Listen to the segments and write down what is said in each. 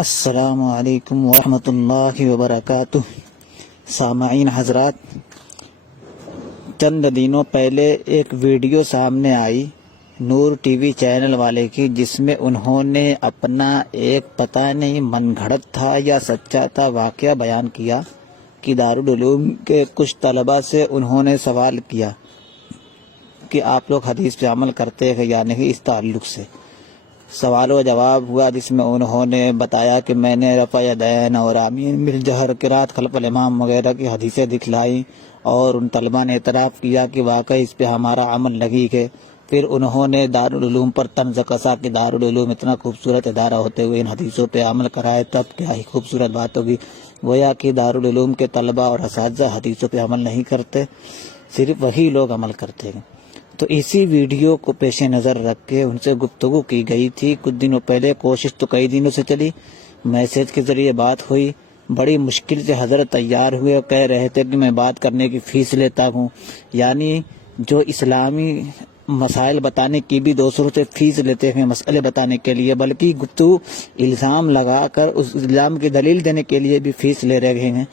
السلام علیکم ورحمۃ اللہ وبرکاتہ۔ سامعین حضرات، چند دنوں پہلے ایک ویڈیو سامنے آئی نور ٹی وی چینل والے کی، جس میں انہوں نے اپنا ایک پتہ نہیں من گھڑت تھا یا سچا تھا واقعہ بیان کیا کہ دارالعلوم کے کچھ طلباء سے انہوں نے سوال کیا کہ آپ لوگ حدیث پہ عمل کرتے ہیں یا نہیں۔ اس تعلق سے سوال و جواب ہوا، جس میں انہوں نے بتایا کہ میں نے رفع یدین اور آمین بالجہر قرات خلف الامام وغیرہ کی حدیثیں دکھلائی، اور ان طلباء نے اعتراف کیا کہ واقعی اس پہ ہمارا عمل نہیں ہے۔ پھر انہوں نے دارالعلوم پر طنز کسا کہ دارالعلوم اتنا خوبصورت ادارہ ہوتے ہوئے ان حدیثوں پہ عمل کرائے، تب کیا ہی خوبصورت بات ہوگی۔ گویا کہ دارالعلوم کے طلباء اور اساتذہ حدیثوں پہ عمل نہیں کرتے، صرف وہی لوگ عمل کرتے ہیں۔ تو اسی ویڈیو کو پیش نظر رکھ کے ان سے گفتگو کی گئی تھی کچھ دنوں پہلے۔ کوشش تو کئی دنوں سے چلی، میسج کے ذریعے بات ہوئی، بڑی مشکل سے حضرت تیار ہوئے اور کہہ رہے تھے کہ میں بات کرنے کی فیس لیتا ہوں، یعنی جو اسلامی مسائل بتانے کی بھی دوسروں سے فیس لیتے ہیں مسئلے بتانے کے لیے، بلکہ گفتگو الزام لگا کر اس الزام کی دلیل دینے کے لیے بھی فیس لے رہے ہیں۔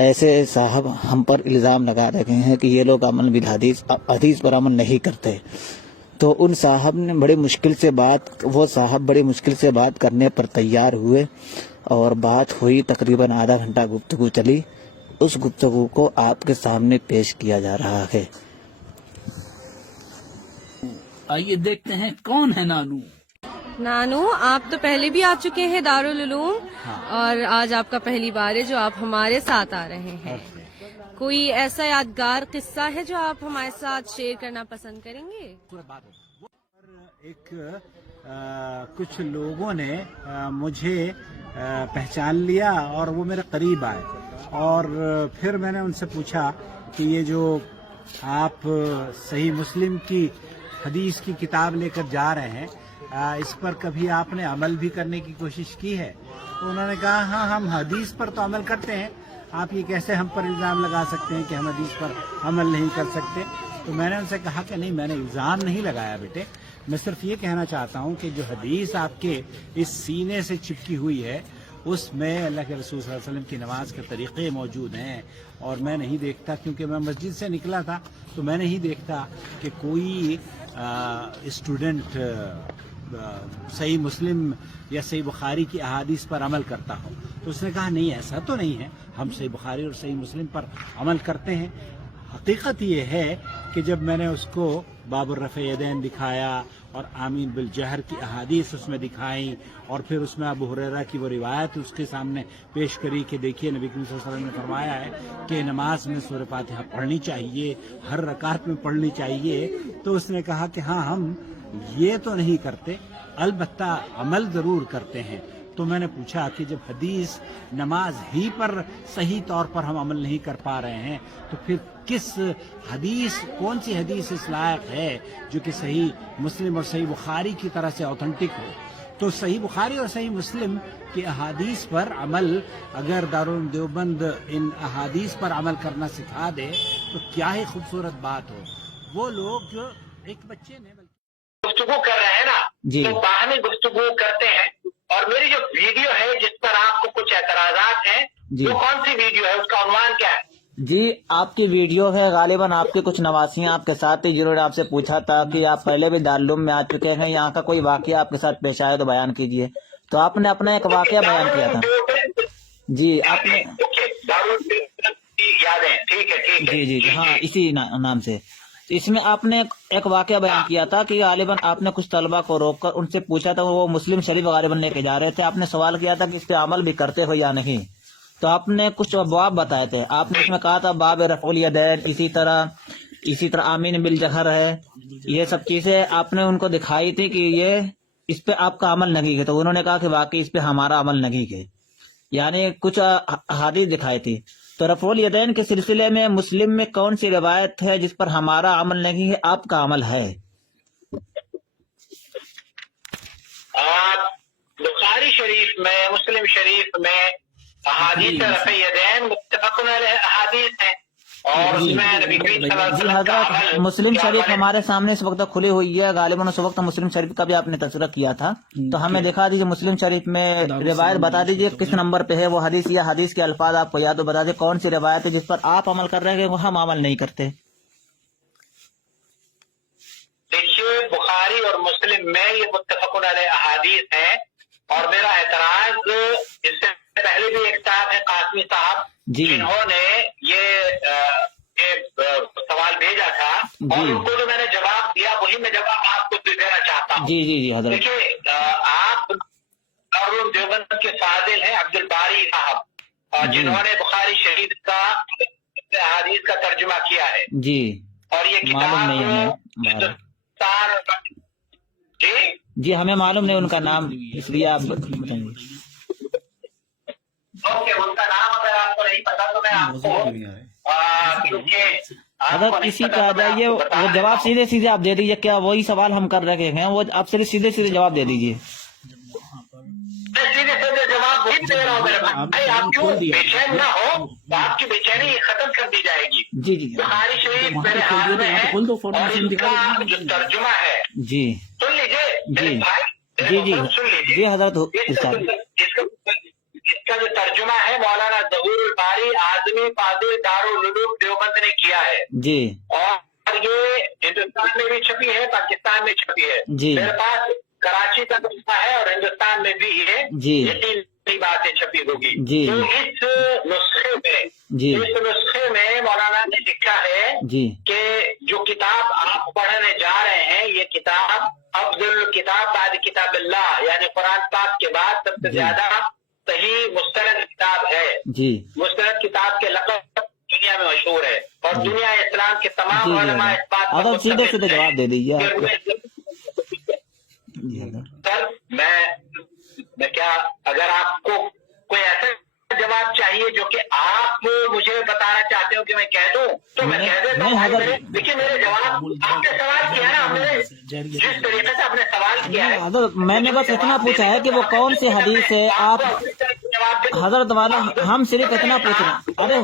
ایسے صاحب ہم پر الزام لگا رہے ہیں کہ یہ لوگ عمل بالحدیث حدیث پر عمل نہیں کرتے۔ تو ان صاحب نے بڑی مشکل سے بات کرنے پر تیار ہوئے اور بات ہوئی، تقریباً آدھا گھنٹہ گفتگو چلی۔ اس گفتگو کو آپ کے سامنے پیش کیا جا رہا ہے۔ آئیے دیکھتے ہیں کون ہے نانو، آپ تو پہلے بھی آ چکے ہیں دارالعلوم، اور آج آپ کا پہلی بار ہے جو آپ ہمارے ساتھ آ رہے ہیں۔ کوئی ایسا یادگار قصہ ہے جو آپ ہمارے ساتھ شیئر کرنا پسند کریں گے؟ کچھ لوگوں نے مجھے پہچان لیا اور وہ میرے قریب آئے، اور پھر میں نے ان سے پوچھا کہ یہ جو آپ صحیح مسلم کی حدیث کی کتاب لے کر جا رہے ہیں، اس پر کبھی آپ نے عمل بھی کرنے کی کوشش کی ہے؟ تو انہوں نے کہا ہاں، ہم حدیث پر تو عمل کرتے ہیں، آپ یہ کیسے ہم پر الزام لگا سکتے ہیں کہ ہم حدیث پر عمل نہیں کر سکتے؟ تو میں نے ان سے کہا کہ نہیں، میں نے الزام نہیں لگایا بیٹے، میں صرف یہ کہنا چاہتا ہوں کہ جو حدیث آپ کے اس سینے سے چپکی ہوئی ہے، اس میں اللہ کے رسول صلی اللہ علیہ وسلم کی نماز کے طریقے موجود ہیں، اور میں نہیں دیکھتا، کیونکہ میں مسجد سے نکلا تھا تو میں نہیں دیکھتا کہ کوئی اسٹوڈنٹ صحیح مسلم یا صحیح بخاری کی احادیث پر عمل کرتا ہو۔ تو اس نے کہا نہیں، ایسا تو نہیں ہے، ہم صحیح بخاری اور صحیح مسلم پر عمل کرتے ہیں۔ حقیقت یہ ہے کہ جب میں نے اس کو باب الرفع یدین دکھایا اور آمین بالجہر کی احادیث اس میں دکھائیں، اور پھر اس میں ابو ہریرہ کی وہ روایت اس کے سامنے پیش کری کہ دیکھیے نبی کریم صلی اللہ علیہ وسلم نے فرمایا ہے کہ نماز میں سورہ فاتحہ پڑھنی چاہیے، ہر رکعت میں پڑھنی چاہیے، تو اس نے کہا کہ ہاں، ہم یہ تو نہیں کرتے، البتہ عمل ضرور کرتے ہیں۔ تو میں نے پوچھا کہ جب حدیث نماز ہی پر صحیح طور پر ہم عمل نہیں کر پا رہے ہیں، تو پھر کون سی حدیث اس لائق ہے جو کہ صحیح مسلم اور صحیح بخاری کی طرح سے اوتھنٹک ہو؟ تو صحیح بخاری اور صحیح مسلم کی احادیث پر عمل، اگر دارالعلوم دیوبند ان احادیث پر عمل کرنا سکھا دے تو کیا ہی خوبصورت بات ہو۔ وہ لوگ جو ایک بچے نے گفتگو کر رہے ہیں نا، جی، تو باہمی گفتگو کرتے ہیں، اور میری جو ویڈیو ہے جس پر آپ کو کچھ اعتراضات ہیں، جی، وہ کون سی ویڈیو ہے، اس کا عنوان کیا ہے؟ جی آپ کی ویڈیو ہے، غالباً آپ کے کچھ نواسیاں آپ کے ساتھ تھی جنہوں نے آپ سے پوچھا تھا کہ آپ پہلے بھی دارالعلوم میں آ چکے ہیں، یہاں کا کوئی واقعہ آپ کے ساتھ پیش آئے تو بیان کیجئے۔ تو آپ نے اپنا ایک واقعہ بیان کیا تھا۔ جی آپ نے، یادیں، ٹھیک ہے جی ہاں، اسی نام سے اس میں آپ نے ایک واقعہ بیان کیا تھا کہ غالباً آپ نے کچھ طلبہ کو روک کر ان سے پوچھا تھا، وہ مسلم شریف غالباً لے کے جا رہے تھے، آپ نے سوال کیا تھا کہ اس پہ عمل بھی کرتے ہو یا نہیں۔ تو آپ نے کچھ ابواب بتائے تھے، آپ نے اس میں کہا تھا باب رفع الیدین، اسی طرح آمین بالجہر ہے، یہ سب چیزیں آپ نے ان کو دکھائی تھی کہ یہ اس پہ آپ کا عمل نہیں ہے۔ تو انہوں نے کہا کہ واقعی اس پہ ہمارا عمل نہیں ہے، یعنی کچھ حدیث دکھائی تھی۔ تو رفع الیدین کے سلسلے میں مسلم میں کون سی روایت ہے جس پر ہمارا عمل نہیں ہے، آپ کا عمل ہے؟ بخاری شریف میں، مسلم شریف میں احادیث رفع یدین متفق علیہ احادیث ہیں، اور اس میں نبی کریم صلی اللہ علیہ جی وسلم کا حضرت، عمل مسلم کیا شریف عمل ہے؟ ہمارے سامنے اس وقت کھلی ہوئی ہے، غالباً اس وقت مسلم شریف کا بھی آپ نے تذکرہ کیا تھا، تو ہمیں دکھا دیجیے مسلم شریف میں روایت بتا دیجیے کس نمبر پہ ہے وہ حدیث، یا حدیث کے الفاظ آپ کو یاد ہو بتا دیجیے کون سی روایت ہے جس پر آپ عمل کر رہے ہیں وہ ہم عمل نہیں کرتے۔ دیکھیے بخاری اور مسلم میں یہ متفق علیہ احادیث ہیں، اور میرا اعتراض اس سے پہلے بھی ایک صاحب ہے قاسمی صاحب جی جنہوں نے یہ سوال بھیجا تھا، اور جی ان کو جو میں نے جواب دیا وہی میں جواب آپ کو دینا چاہتا ہوں۔ جی جی جی حضرت، دیکھیے آپ دارالعلوم دیوبند کے فاضل ہیں عبد الباری صاحب، جنہوں نے بخاری شریف کا احادیث کا ترجمہ کیا ہے، جی اور یہ معلوم نہیں ہمیں، کتاب جی جی ہمیں معلوم نہیں ان کا نام، اس لیے آپ بتائیں گے۔ اوکے، ان کا نام اگر آپ کو نہیں پتا تو میں آپ کو کیونکہ حضرت اسی پہ آ جائیے، وہ جواب سیدھے سیدھے آپ دے دیجیے، کیا وہی سوال ہم کر رہے ہیں وہ آپ صرف سیدھے سیدھے جواب دے دیجیے۔ سیدھے سیدھے جواب وہی دے رہا ہوں میرے بھائی، آپ کیوں بے چین نہ ہو، تو آپ کی بے چینی ختم کر دی جائے گی۔ جی جی بخاری شریف میرے ہاتھ میں ہے، اور اس کا جو ترجمہ ہے جی سن لیجیے میرے بھائی، جی جی سن لیجیے جی حضرت اس کا جو ترجمہ ہے مولانا ظہور الباری اعظمی فاضل دارالعلوم دیوبند نے کیا ہے، جی اور یہ ہندوستان میں بھی چھپی ہے، پاکستان میں چھپی ہے، جی میرے پاس کراچی کا نسخہ ہے اور ہندوستان میں بھی ہے، جی یہ تین باتیں چھپی ہوگی۔ جی تو اس جی نسخے میں مولانا نے لکھا ہے جی کہ جو کتاب آپ پڑھنے جا رہے ہیں یہ کتاب افضل الکتاب بعد کتاب اللہ، یعنی قرآن پاک کے بعد سب سے زیادہ صحیح مستند کتاب ہے۔ جی مستند کتاب کے لقب دنیا میں مشہور ہے، اور دنیا اسلام کے تمام جی علماء اس بات پر حضرت سیدھے متفق سیدھے ہیں جواب دے دیجیے کہ آپ۔ جی حضرت، سر میں کیا، اگر آپ کو کوئی ایسا جواب چاہیے جو کہ آپ مجھے بتانا چاہتے ہو کہ میں کہہ دوں تو میں کہہ دیتا ہوں۔ نہیں حضرت، دیکھیے میرے جواب آپ نے سوال کیا نا، ہم نے جس طریقے سے آپ نے سوال کیا ہے حضرت میں نے بس اتنا پوچھا ہے کہ وہ کون سی حدیث ہے، آپ حضرت والا ہم صرف اتنا پوچھ رہے ہیں، ارے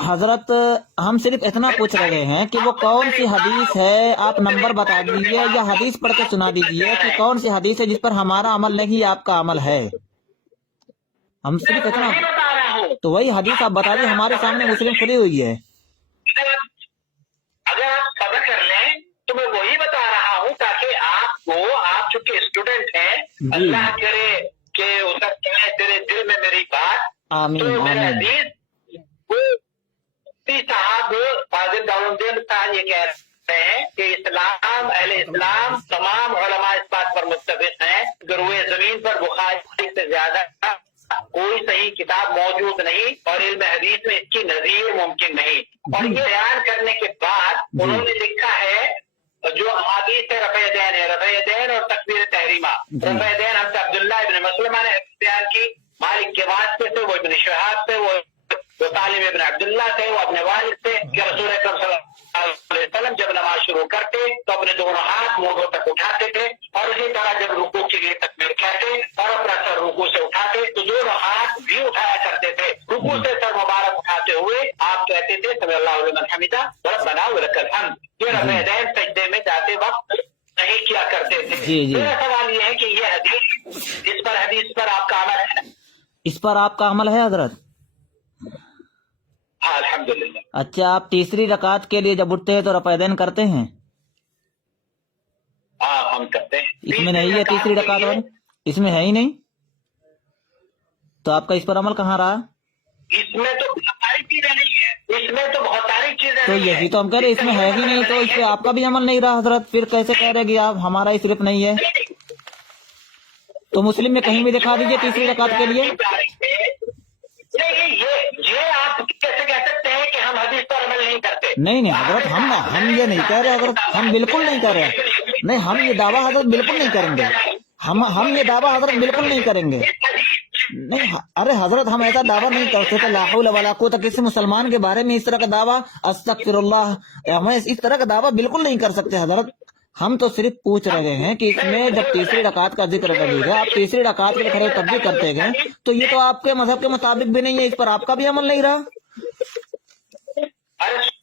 حضرت ہم صرف اتنا پوچھ رہے ہیں کہ وہ کون سی حدیث ہے، آپ نمبر بتا دیجیے یا حدیث پڑھ کے سنا دیجیے کہ کون سی حدیث ہے جس پر ہمارا عمل نہیں آپ کا عمل ہے، ہم صرف اتنا، بتا رہا ہوں۔ تو وہی حدیث آپ بتا دیجیے، ہمارے سامنے مسلم کھلی ہوئی ہے۔ اگر آپ صبر کر لیں تو میں وہی بتا رہا ہوں تاکہ آپ کو، آپ چونکہ اسٹوڈنٹ ہیں، اللہ کرے کہ اتر جائے تیرے دل میں میری بات۔ آمین تو میرے آمین۔ عزیز صاحب فاضل دارالعلوم صاحب یہ کہہ رہے ہیں کہ اسلام، اہل اسلام تمام علماء اس بات پر متفق ہیں کہ روئے زمین پر بخاری سے زیادہ کوئی صحیح کتاب موجود نہیں، اور علم حدیث میں اس کی نظیر ممکن نہیں۔ اور یہ بیان کرنے کے بعد انہوں نے لکھا ہے جو احادیث رفع دین ہے، رفع دین اور تکبیر تحریمہ۔ رفع دین ہم سے عبداللہ ابن مسلمہ نے بیان کی، مالک کے واسطے سے، وہ ابن شہاب سے، وہ طالب ابن عبداللہ سے، وہ اپنے والد سے، کہ رسول اکرم صلی اللہ علیہ وسلم جب نماز شروع کرتے تو اپنے دونوں ہاتھ مونڈوں تک اٹھاتے تھے، اور اسی طرح جب رکوع کے لیے تکبیر کہتے اور اپنا سر رکوع سے اٹھاتے تو دونوں ہاتھ بھی اٹھایا کرتے تھے۔ رکوع سے سر مبارک اٹھاتے ہوئے آپ کہتے تھے سمی اللہ لمن حمدہ ربنا ولک الحمد۔ یہ رفع دین سجدے میں جاتے وقت نہیں کیا کرتے تھے۔ میرا سوال یہ ہے کہ یہ حدیث پر آپ کا عمل ہے؟ اس پر آپ کا عمل ہے حضرت؟ ہاں الحمدللہ۔ اچھا، آپ تیسری رکعت کے لیے جب اٹھتے ہیں تو رفع دین کرتے ہیں؟ ہاں ہم کرتے ہیں۔ اس میں نہیں ہے تیسری رکعت والی، اس میں ہے ہی نہیں، تو آپ کا اس پر عمل کہاں رہا؟ اس میں تو بہت ساری چیزیں نہیں ہے، اس میں تو بہت ساری چیزیں تو یہی تو ہم کہہ رہے اس میں ہے ہی نہیں، تو اس پہ آپ کا بھی عمل نہیں رہا حضرت، پھر کیسے کہہ رہے کہ آپ ہمارا ہی صرف نہیں ہے؟ تو مسلم میں کہیں بھی دکھا دیجیے تیسری رکعت کے لیے۔ یہ آپ کیسے کہہ سکتے ہیں کہ ہم حدیث پر عمل نہیں کرتے؟ نہیں نہیں حضرت، ہم یہ نہیں کہہ رہے حضرت، ہم بالکل نہیں کہہ رہے، نہیں ہم یہ دعویٰ حضرت بالکل نہیں کریں گے، ہم یہ دعویٰ حضرت بالکل نہیں کریں گے، نہیں ارے حضرت ہم ایسا دعویٰ نہیں کر سکتے، لا حول ولا قوت، کسی مسلمان کے بارے میں اس طرح کا دعویٰ، استغفر اللہ، ہمیں اس طرح کا دعویٰ بالکل نہیں کر سکتے حضرت۔ ہم تو صرف پوچھ رہے ہیں کہ اس میں جب تیسری رکعت کا ذکر کر دیا آپ تیسری رکعت کے لیے کھڑے تب بھی کرتے گئے، تو یہ تو آپ کے مذہب کے مطابق بھی نہیں ہے، اس پر آپ کا بھی عمل نہیں رہا۔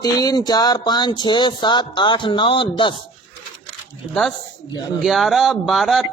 3 4 5 6 7 8 9 10 11 12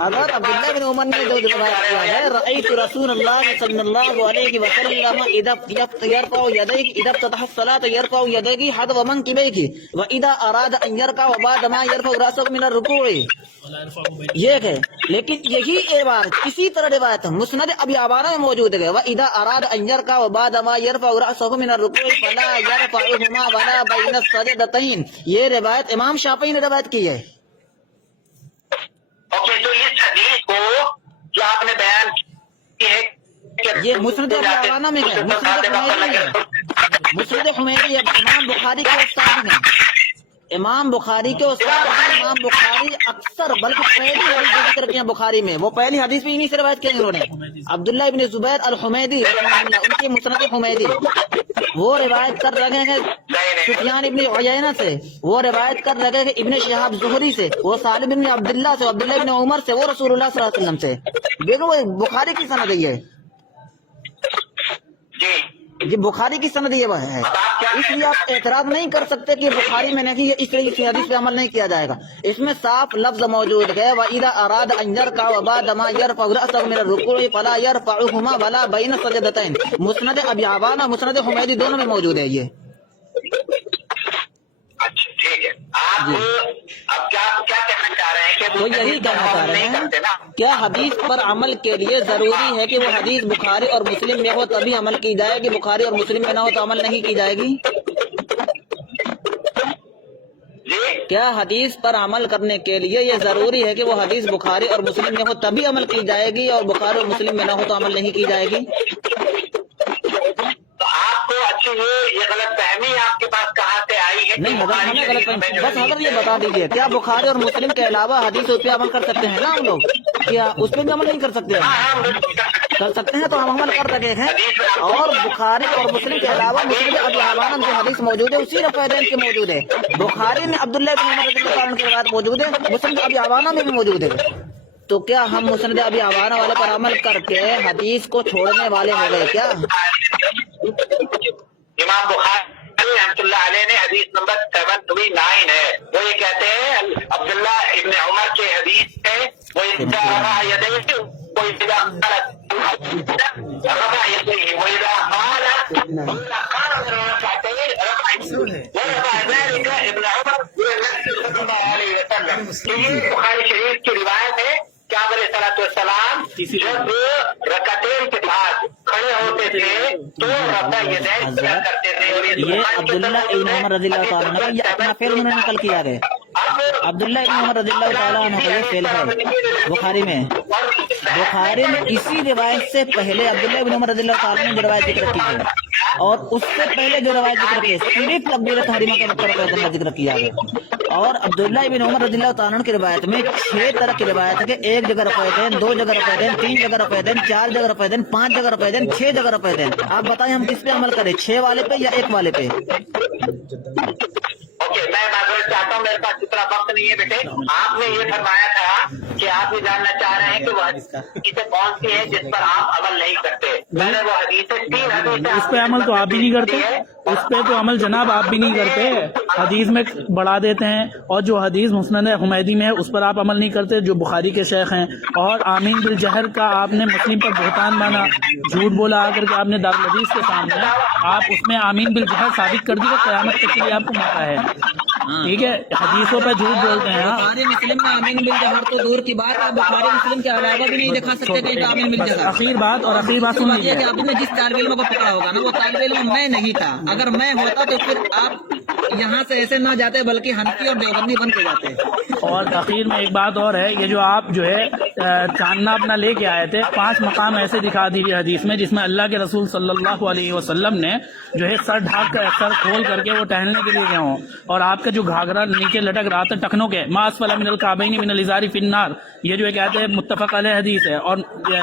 اگر عبداللہ بن عمر نے جو روایت کیا ہے رأیت رسول اللہ صلی اللہ علیہ وسلم اذا يرفع يديه اذا افتتح الصلاة يرفع يديه حذو منكبيه واذا اراد ان يركع وبعد ما يرفع راسه من الركوع. یہ ہے لیکن یہی عبارت اسی طرح روایت مسند ابی عوانہ میں موجود ہے واذا اراد ان يركع وبعد ما يرفع راسه من الركوع فلا يرفعهما ولا بين السجدتين. یہ روایت امام شافعی نے روایت کی ہے. اوکے، تو اس حدیث کو جو آپ نے بیان کی ہے یہ مسند ابی عوانہ میں ہے، مسند حمیدی ہے، امام بخاری کے استاد ہیں، امام بخاری کے استاد ہیں. امام بخاری اکثر بلکہ پہلی حدیث جو ذکر کی ہے بخاری میں وہ پہلی حدیث بھی انہی سے روایت کی ہے انہوں نے. عبداللہ ابن زبیر الحمیدی رحمہ اللہ ان کی مسند حمیدی وہ روایت کر رہے ہیں سفیان ابن عیینہ سے، وہ روایت کر رہے ہیں ابن شہاب زہری سے، وہ سالم ابن عبداللہ سے، عبداللہ ابن عمر سے، وہ رسول اللہ صلی اللہ علیہ وسلم سے. دیکھو وہ بخاری کی سند ہے، یہ بخاری کی سند یہ ہے. اس لیے آپ اعتراض نہیں کر سکتے کہ بخاری میں نہیں ہے اس لیے اس حدیث پہ عمل نہیں کیا جائے گا. اس میں صاف لفظ موجود ہے وَإِذَا أَرَادَ أَن يَرْكَعَ وَبَعْدَ مَا يَرْفَعُ رَأْسَهُ مِنَ الرُّكُوعِ فَلَا يَرْفَعُهُمَا وَلَا بَيْنَ السَّجْدَتَيْنِ. مسند ابی عوانہ مسند حمیدی دونوں میں موجود ہے یہ. اچھا ٹھیک ہے، آپ اب کیا کہنا چاہ رہے ہیں کہ تو یہی کہنا چاہ رہے ہیں کیا حدیث پر عمل کے لیے ضروری ہے کہ وہ حدیث بخاری اور مسلم میں ہو تبھی عمل کی جائے گی، بخاری اور مسلم میں نہ ہو تو عمل نہیں کی جائے گی؟ کیا حدیث پر عمل کرنے کے لیے یہ ضروری ہے کہ وہ حدیث بخاری اور مسلم میں ہو تبھی عمل کی جائے گی اور بخاری اور مسلم میں نہ ہو تو عمل نہیں کی جائے گی؟ تو آپ کو اچھی یہ غلط فہمی آپ کے پاس کہاں سے آئی ہے؟ نہیں حضرت ہمیں غلط فہمی، بس حضرت یہ بتا دیجیے کیا بخاری اور مسلم کے علاوہ حدیث پہ عمل کر سکتے ہیں نا ہم لوگ؟ کیا اس پہ بھی عمل نہیں کر سکتے؟ کر سکتے ہیں تو ہم عمل کر رہے ہیں. اور بخاری اور مسلم کے علاوہ مسلم ابی عوانہ میں جو حدیث موجود ہے اسی رفع یدین کی موجود ہے. بخاری میں عبداللہ بن عمر رضی اللہ عنہ کی روایت موجود ہے، مسلم ابی عوانہ میں بھی موجود ہے. تو کیا ہم مسند ابی عوانہ والے پر عمل کر کے حدیث کو چھوڑنے والے ہو گئے کیا؟ امام بخاری رحمۃ اللہ علیہ نے حدیث نمبر 739 ہے، وہ یہ کہتے ہیں عبداللہ ابن عمر کے حدیث ہے وہ بخاری شریف کی روایت ہے کہ آپ علیہ السلام جب رکعتین کے بعد کھڑے ہوتے تھے تو رفع یدین کیا کرتے تھے. یہ عبداللہ ابن عمر رضی اللہ تعالیٰ عنہ یہ اپنا فعل انہوں نے نقل کیا ہے. عبداللہ ابن عمر رضی اللہ تعالیٰ عنہ کا یہ فعل ہے بخاری میں. بخاری میں اسی روایت سے پہلے عبداللہ ابن عمر رضی اللہ تعالیٰ نے جو روایت ذکر کی ہے اور اس سے پہلے جو روایت ذکر کی ہے صرف تکبیرۃ تحریمہ کا ذکر کیا ہے. اور عبداللہ ابن عمر رضی اللہ تعالیٰ عنہ کی روایت میں 6 طرح کی روایت ہے کہ 1 جگہ رفع یدین، 2 جگہ رفع یدین، 3 جگہ رفع یدین، 4 جگہ رفع یدین، 5 جگہ رفع یدین، 6 جگہ رفع یدین. آپ بتائیں ہم کس پہ عمل کریں، 6 والے پہ یا 1 والے پہ؟ اوکے، میں معذرت چاہتا ہوں، میرے پاس اتنا وقت نہیں ہے بیٹے. آپ نے یہ فرمایا تھا کہ آپ یہ جاننا چاہ رہے ہیں کہ وہ حدیثیں کون سی ہیں جس پر آپ عمل نہیں کرتے. میں نے وہ حدیثیں 3 حدیثیں اس پہ عمل تو آپ بھی نہیں کرتے، اس پہ تو عمل جناب آپ بھی نہیں کرتے، حدیث میں بڑھا دیتے ہیں. اور جو حدیث مسند حمیدی میں ہے اس پر آپ عمل نہیں کرتے جو بخاری کے شیخ ہیں. اور آمین بالجہر کا آپ نے مسلم پر بہتان مانا، جھوٹ بولا آ کر کے آپ نے دارالحدیث کے سامنے، آپ اس میں آمین بالجہر ثابت کر دیے، قیامت تک کے لیے آپ کو موقع ہے. ٹھیک ہے، حدیثوں پہ جھوٹ بولتے ہیں. بخاری مسلم میں آمین بالجہر تو دور کی بات ہے، بخاری مسلم کے علاوہ بھی نہیں دکھا سکتے کہ آمین بالجہر. آخر بات سن لیجیے کہ آپ نے جس طالب علم کو پکڑا ہوگا نا وہ طالب علم میں نہیں تھا، اگر میں ہوتا تو پھر آپ یہاں سے ایسے نہ جاتے بلکہ حنفی اور دیوبندی بن کے جاتے. اور اخیر میں ایک بات اور ہے، یہ جو آپ جو ہے چاندنا اپنا لے کے آئے تھے، 5 مقام ایسے دکھا دیے حدیث میں جس میں اللہ کے رسول صلی اللہ علیہ وسلم نے جو ہے سر ڈھاک کر، سر کھول کر کے وہ ٹہلنے کے لیے گئے ہوں، اور آپ کا جو گھاگرا نیچے لٹک رہا تھا ٹخنوں کے، ما اسفل من الکعبین من الازار فی النار، یہ جو ہے کہتے ہیں متفق علیہ حدیث ہے. اور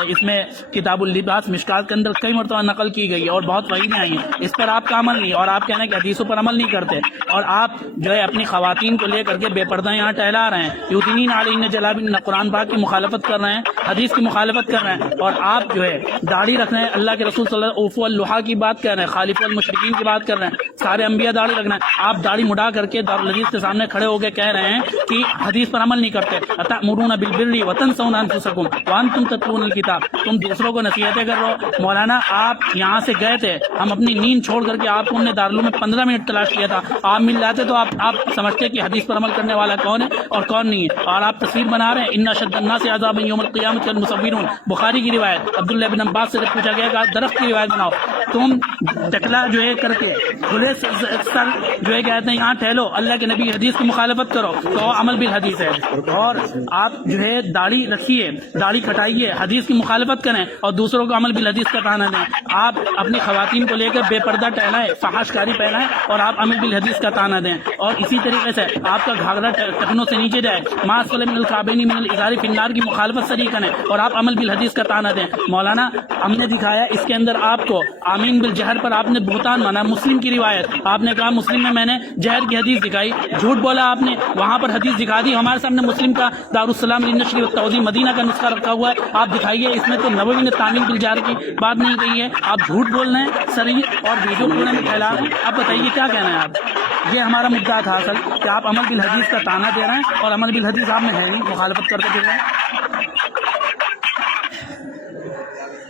اس میں کتاب اللباس مشکات کے اندر کئی مرتبہ نقل کی گئی ہے اور بہت وعیدیں آئی ہیں. اس پر آپ کا عمل نہیں، اور آپ کہنا کہ حدیثوں پر عمل نہیں کرتے، اور آپ جو ہے اپنی خواتین کو لے کر کے بے پردہ یہاں ٹہلا رہے ہیں. یوتینین علیہن جلابیب، قرآن پاک کی مخالفت کر رہے ہیں، حدیث کی مخالفت کر رہے ہیں، اور آپ جو ہے داڑھی رکھ رہے ہیں، اللہ کے رسول صلی اللہ علیہ وسلم اوفوا اللحیٰ کی بات کر رہے ہیں، خالف المشرکین کی بات کر رہے ہیں. سارے انبیاء داڑھی رکھنا ہے. آپ داڑھی مڈا کر کے دارالحدیث کے سامنے کھڑے ہو کے کہہ رہے ہیں کہ حدیث پر عمل نہیں کرتے. اتأمرون بالبر وتنسون انفسکم وانتم تتلون الکتاب. تم دوسروں کو نصیحتیں کر رہے ہو. مولانا آپ یہاں سے گئے تھے, ہم اپنی نیند چھوڑ کر کے آپ کو ہم نے دارالعلوم میں 15 منٹ تلاش کیا تھا. آپ مل جاتے تو آپ سمجھتے کہ حدیث پر عمل کرنے والا کون ہے اور کون نہیں ہے, اور آپ تصویر بنا رہے ہیں. ان اشد الناس عذابا یوم القیامۃ المصورون, بخاری کی روایت. عبداللہ بن عباس سے پوچھا گیا کہ درخت کی روایت بناؤ. تم ٹکلا جو ہے کر کے کھلے سر جو ہے کہتے ہیں یہاں ٹھہرو, اللہ کے نبی حدیث کی مخالفت کرو تو عمل بالحدیث ہے. اور آپ جو ہے داڑھی رکھیے, داڑھی کٹائیے, حدیث کی مخالفت کریں اور دوسروں کو عمل بالحدیث کا تانا دیں. آپ اپنی خواتین کو لے کر بے پردہ ٹہلائیں, فحش کاری پہنائیں اور آپ عمل بالحدیث کا تانا دیں. اور اسی طریقے سے آپ کا گھاگرا ٹخنوں سے نیچے جائے, ما اسفل من الکعبین من الازار فی النار کی مخالفت سری کریں اور آپ عمل بالحدیث کا تانا دیں. مولانا ہم نے دکھایا اس کے اندر آپ کو آمین بالجہر پر آپ نے بہتان مانا. مسلم کی روایت, آپ نے کہا مسلم میں نے جہر کی حدیث دکھائی, جھوٹ بولا آپ نے, وہاں پر حدیث دکھا دی. ہمارے سامنے مسلم کا دارالسلام للنشر والتوضیح مدینہ کا نسخہ رکھا ہوا ہے, آپ دکھائیے. اس میں تو نبوی نے تعمیل بالجہر کی بات نہیں کہی ہے. آپ جھوٹ بول رہے ہیں سری اور ویڈیو پورے میں پھیلا رہے ہیں. آپ بتائیے کیا کہنا ہے آپ. یہ ہمارا مدعا تھا اصل کہ آپ عمل بالحدیث کا تانا دے رہے ہیں اور عمل بالحدیث آپ میں ہے نہیں, مخالفت کرتے پھر رہے ہیں.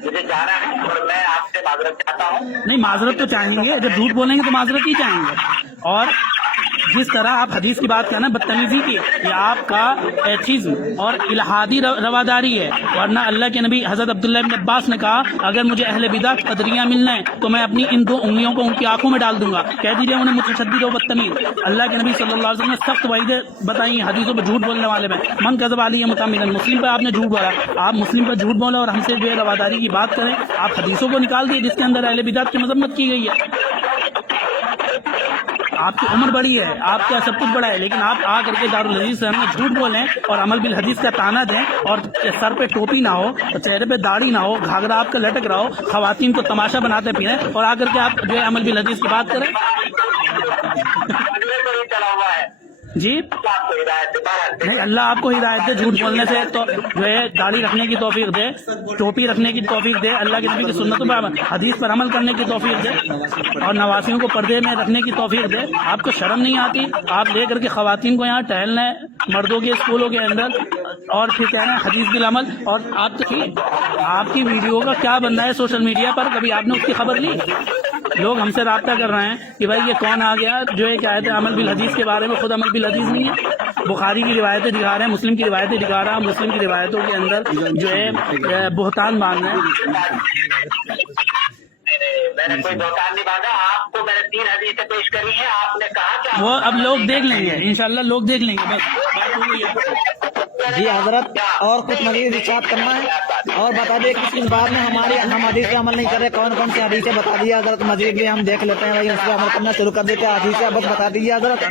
مجھے جانا ہے اور میں آپ سے معذرت چاہتا ہوں. نہیں, معذرت تو چاہیں گے, جب جھوٹ بولیں گے تو معذرت ہی چاہیں گے. اور جس طرح آپ حدیث کی بات کرنا بدتمیزی کی, یہ آپ کا ایتھیزم اور الہادی رواداری ہے. ورنہ اللہ کے نبی حضرت عبداللہ بن عباس نے کہا اگر مجھے اہل بدعت قدریاں ملنا ہے تو میں اپنی ان 2 انگلیوں کو ان کی آنکھوں میں ڈال دوں گا. کہہ دیجیے انہیں متشدد و بدتمیز. اللہ کے نبی صلی اللہ علیہ وسلم نے سخت وعیدیں بتائی ہیں حدیثوں پہ جھوٹ بولنے والے میں. من کذب علی متعمدا, مسلم پہ آپ نے جھوٹ بولا, آپ مسلم پہ جھوٹ بولا اور ہم سے جو ہے رواداری کی بات کریں. آپ حدیثوں کو نکال دیے جس کے اندر اہل بدعت کی مذمت کی گئی ہے. آپ کی عمر بڑی ہے, آپ کا سب کچھ بڑا ہے, لیکن آپ آ کر کے دارالحدیث سے ہمیں جھوٹ بولیں اور عمل بالحدیث کا تانا دیں اور سر پہ ٹوپی نہ ہو, چہرے پہ داڑھی نہ ہو, گھاگرا آپ کا لٹک رہا ہو, خواتین کو تماشا بناتے پھریں اور آ کر کے آپ جو ہے عمل بالحدیث کی بات کریں. چلا ہوا ہے جی آپ کو ہدایت دے. نہیں, اللہ آپ کو ہدایت دے جھوٹ بولنے سے, تو جو ہے داڑھی رکھنے کی توفیق دے, ٹوپی رکھنے کی توفیق دے, اللہ کے نبی کی سنتوں پر حدیث پر عمل کرنے کی توفیق دے اور نواسیوں کو پردے میں رکھنے کی توفیق دے. آپ کو شرم نہیں آتی, آپ لے کر کے خواتین کو یہاں ٹہلنا ہے مردوں کے اسکولوں کے اندر اور پھر کہہ رہے ہیں حدیث بالعمل. اور آپ کی ویڈیو کا کیا بن رہا ہے سوشل میڈیا پر, کبھی آپ نے اس کی خبر لی؟ لوگ ہم سے رابطہ کر رہے ہیں کہ بھائی یہ کون آ گیا جو ہے کیا کہتے ہیں عمل بالحدیث کے بارے میں, خود عمل بالحدیث نہیں ہے. بخاری کی روایتیں دکھا رہے ہیں, مسلم کی روایتیں دکھا رہا ہے, مسلم کی روایتوں کے اندر جو ہے بہتان باندھ رہے ہیں. میں نے کوئی بہتان نہیں باندھا. آپ کو میں نے 3 حدیثیں پیش کری ہیں, آپ نے کہا کہ وہ اب لوگ دیکھ لیں گے, انشاءاللہ لوگ دیکھ لیں گے. بس جی حضرت, اور کچھ مزید ارشاد کرنا ہے اور بتا دیں کس بات میں ہم حدیث پہ عمل نہیں کر رہے, کون کون سی حدیثیں بتا دیجیے حضرت. مزید بھی ہم دیکھ لیتے ہیں بھائی, اس پہ عمل کرنا شروع کر دیتے ہیں. حدیثیں بس بتا دیجیے حضرت.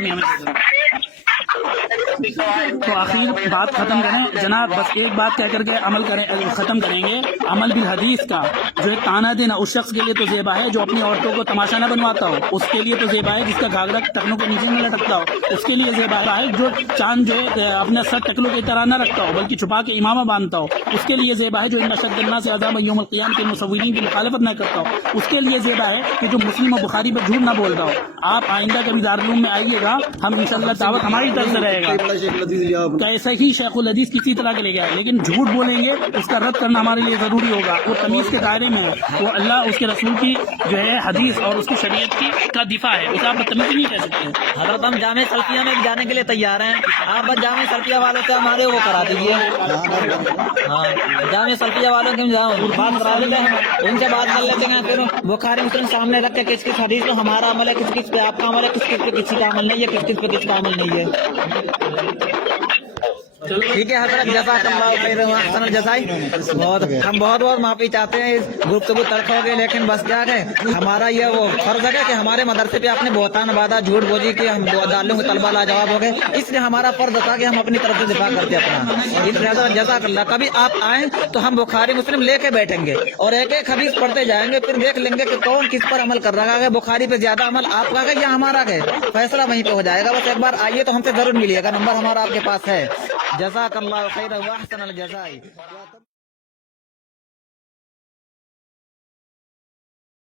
تو آخر بات ختم کریں جناب, بس ایک بات کہہ کر کے عمل کریں, ختم کریں گے. عمل بالحدیث کا جو ہے تانا دینا اس شخص کے لیے تو زیبا ہے جو اپنی عورتوں کو تماشا نہ بنواتا ہو, اس کے لیے تو زیبا ہے جس کا گھاگرا ٹکنوں کے نیچے نہ لٹکتا ہو, اس کے لیے زیبا ہے جو چاند جو ہے اپنا سر ٹکلوں کی طرح نہ رکھتا ہو بلکہ چھپا کے امامہ باندھتا ہو, اس کے لیے زیبا ہے جو ان اشد الناس عذابا یوم القیامۃ کے مصورین کی مخالفت نہ کرتا ہو, اس کے لیے زیبا ہے کہ جو مسلم و بخاری پر جھوٹ نہ بولتا ہو. آپ آئندہ کبھی دارالعلوم میں آئیے گا, ہم انشاءاللہ دعوت ہماری طرف سے رہے گا. کیسا ہی شیخ الحدیث کسی طرح کے لے گیا ہے, لیکن جھوٹ بولیں گے اس کا رد کرنا ہمارے لیے ضروری ہوگا. وہ تمیز کے دائرے میں ہے, وہ اللہ اس کے رسول کی جو ہے حدیث اور اس کی شریعت کی کا دفاع ہے, اسے آپ بدتمیزی نہیں کہہ سکتے. حضرت ہم جامع سلفیہ میں جانے کے لیے تیار ہیں, آپ بس جامع سلفیہ والوں سے ہمارے وہ کرا دیجیے. ہاں, جامع سلفیہ والوں کی بات کرا دیتے ہیں, ان سے بات کر لیتے ہیں. پھر بخاری مسلم سامنے رکھ کے کس کس حدیث میں ہمارا عمل ہے, کس کس پہ آپ کا عمل ہے, کس کس پہ کسی کا عمل نہیں ہے, کس کس پہ کس کا عمل نہیں ہے. ٹھیک ہے حضرت, جزاک اللہ خیر و احسن الجزائی. ہم بہت بہت معافی چاہتے ہیں, اس گفتگو تلخ ہو گئی, لیکن بس کیا ہے ہمارا یہ وہ فرض ہے کہ ہمارے مدرسے پہ آپ نے بہتان باندھا, جھوٹ بولی کہ ہم دارالعلوم کے طلبہ لاجواب ہو گئے, اس لیے ہمارا فرض تھا کہ ہم اپنی طرف سے دفاع کرتے اپنا. اس لیے حضرت جزاک اللہ, کبھی آپ آئیں تو ہم بخاری مسلم لے کے بیٹھیں گے اور ایک ایک حدیث پڑھتے جائیں گے, پھر دیکھ لیں گے کہ کون کس پر عمل کر رہا ہے. بخاری پہ زیادہ عمل آپ کا ہے یا ہمارا ہے, فیصلہ وہیں پہ ہو جائے گا. بس ایک بار آئیے تو ہم سے ضرور ملیے گا, نمبر ہمارا آپ کے پاس ہے. جزاک اللہ خیر و احسن الجزائی.